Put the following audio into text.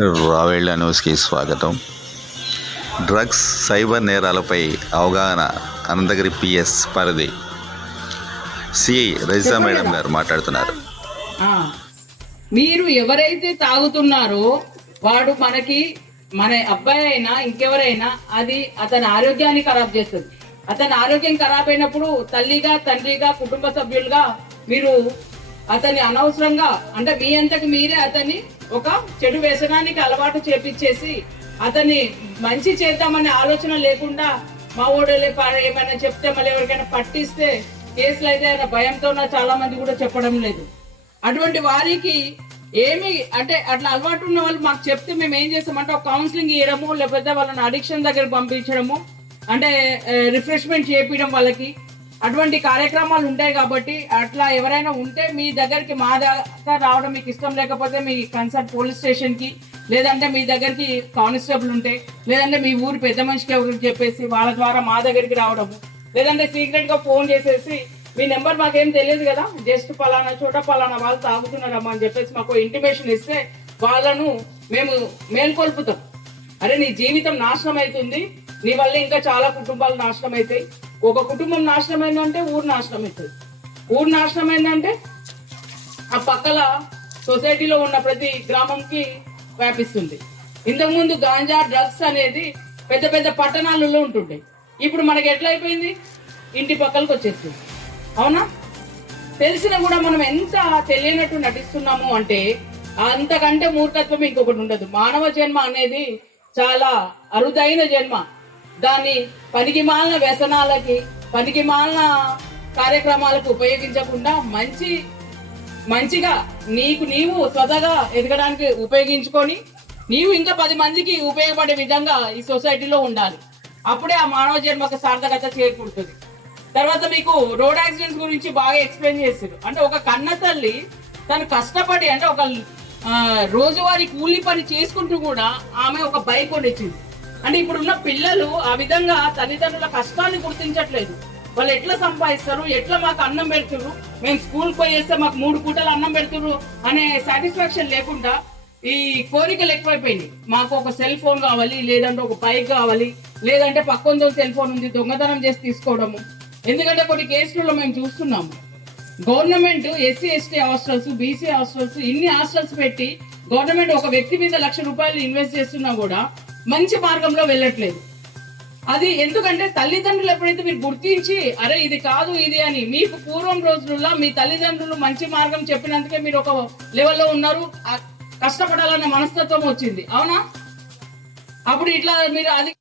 రావేళ్ళ న్యూస్కి స్వాగతం. Drugs cyber నేరాలపై అవగాహన అనంతగిరి పిఎస్ పరిధి. సిఐ రజితా మేడం గారు మాట్లాడుతున్నారు. మీరు ఎవరైతే తాగుతున్నారో వాడు మనకి మన అబ్బాయి అయినా ఇంకెవరైనా అది అతని ఆరోగ్యాన్ని ఖరాబ్ చేస్తుంది. అతని ఆరోగ్యం ఖరాబ్ అయినప్పుడు తల్లిగా తండ్రిగా కుటుంబ సభ్యులుగా మీరు అతన్ని అనవసరంగా అంటే మీ అంతకు మీరే అతన్ని ఒక చెడు వ్యసనానికి అలవాటు చేపించేసి అతన్ని మంచి చేద్దామనే ఆలోచన లేకుండా మా ఓడలే ఏమైనా చెప్తే మళ్ళీ ఎవరికైనా పట్టిస్తే కేసులు అయితే ఆయన భయంతో చాలా మంది కూడా చెప్పడం లేదు. అటువంటి వారికి ఏమి అంటే అట్లా అలవాటు ఉన్న వాళ్ళు మాకు చెప్తే మేము ఏం చేస్తామంటే ఒక కౌన్సిలింగ్ ఇవ్వడము లేకపోతే వాళ్ళని అడిక్షన్ దగ్గర పంపించడము అంటే రిఫ్రెష్మెంట్ చేపించడం వాళ్ళకి. అటువంటి కార్యక్రమాలు ఉంటాయి కాబట్టి అట్లా ఎవరైనా ఉంటే మీ దగ్గరికి మా దాకా రావడం మీకు ఇష్టం లేకపోతే మీ కన్సర్ట్ పోలీస్ స్టేషన్కి లేదంటే మీ దగ్గరికి కానిస్టేబుల్ ఉంటే లేదంటే మీ ఊరి పెద్ద మనిషికి ఎవరికి చెప్పేసి వాళ్ళ ద్వారా మా దగ్గరికి రావడము లేదంటే సీక్రెట్గా ఫోన్ చేసేసి మీ నెంబర్ మాకేం తెలియదు కదా జస్ట్ పలానా చోట పలానా వాళ్ళు తాగుతున్నారమ్మా అని చెప్పేసి మాకు ఇంటిమేషన్ ఇస్తే వాళ్ళను మేము మేల్కొల్పుతాం. అరే నీ జీవితం నాశనం అవుతుంది నీ వల్ల ఇంకా చాలా కుటుంబాలు నాశనం అవుతాయి. ఒక కుటుంబం నాశనం అయిందంటే ఊరు నాశనం అవుతుంది. ఊరు నాశనం అయిందంటే ఆ పక్కల సొసైటీలో ఉన్న ప్రతి గ్రామంకి వ్యాపిస్తుంది. ఇంతకుముందు గాంజా డ్రగ్స్ అనేది పెద్ద పెద్ద పట్టణాలలో ఉంటుండే. ఇప్పుడు మనకి ఎట్లా అయిపోయింది? ఇంటి పక్కలకు వచ్చేస్తుంది. అవునా? తెలిసినా కూడా మనం ఎంత తెలియనట్టు నటిస్తున్నాము అంటే అంతకంటే మూర్ఖత్వం ఇంకొకటి ఉండదు. మానవ జన్మ అనేది చాలా అరుదైన జన్మ. దాన్ని పనికిమాలిన వ్యసనాలకి పనికిమాలిన కార్యక్రమాలకు ఉపయోగించకుండా మంచి మంచిగా నీకు నీవు స్వతగా ఎదగడానికి ఉపయోగించుకొని నీవు ఇంకా పది మందికి ఉపయోగపడే విధంగా ఈ సొసైటీలో ఉండాలి. అప్పుడే ఆ మానవ జన్మకు సార్థకత చేకూరుతుంది. తర్వాత మీకు రోడ్ యాక్సిడెంట్స్ గురించి బాగా ఎక్స్ప్లెయిన్ చేశారు. అంటే ఒక కన్న తల్లి తను కష్టపడి అంటే ఒక రోజువారీ కూలీ పని చేసుకుంటూ కూడా ఆమె ఒక బైక్ కొనిచ్చింది. అంటే ఇప్పుడున్న పిల్లలు ఆ విధంగా తల్లిదండ్రుల కష్టాన్ని గుర్తించట్లేదు. వాళ్ళు ఎట్లా సంపాదిస్తారు? ఎట్లా మాకు అన్నం పెడుతున్నారు మేము స్కూల్ పోయేస్తే మాకు మూడు పూటలు అన్నం పెడుతున్నారు అనే సాటిస్ఫాక్షన్ లేకుండా ఈ కోరికలు ఎక్కువైపోయినాయి మాకు ఒక సెల్ ఫోన్ కావాలి లేదంటే ఒక బైక్ కావాలి లేదంటే పక్కొందో సెల్ ఫోన్ ఉంది దొంగతనం చేసి తీసుకోవడము. ఎందుకంటే కొన్ని కేసులలో మేము చూస్తున్నాము government SC ST hostels BC hostels ఇన్ని హాస్టల్స్ పెట్టి గవర్నమెంట్ ఒక వ్యక్తి మీద లక్ష రూపాయలు ఇన్వెస్ట్ చేస్తున్నా కూడా మంచి మార్గంలో వెళ్ళట్లేదు. అది ఎందుకంటే తల్లిదండ్రులు ఎప్పుడైతే మీరు గుర్తించి అరే ఇది కాదు ఇది అని మీకు పూర్వం రోజుల్లో మీ తల్లిదండ్రులు మంచి మార్గం చెప్పినందుకే మీరు ఒక లెవెల్లో ఉన్నారు కష్టపడాలన్న మనస్తత్వం వచ్చింది. అవునా? అప్పుడు ఇట్లా మీరు అది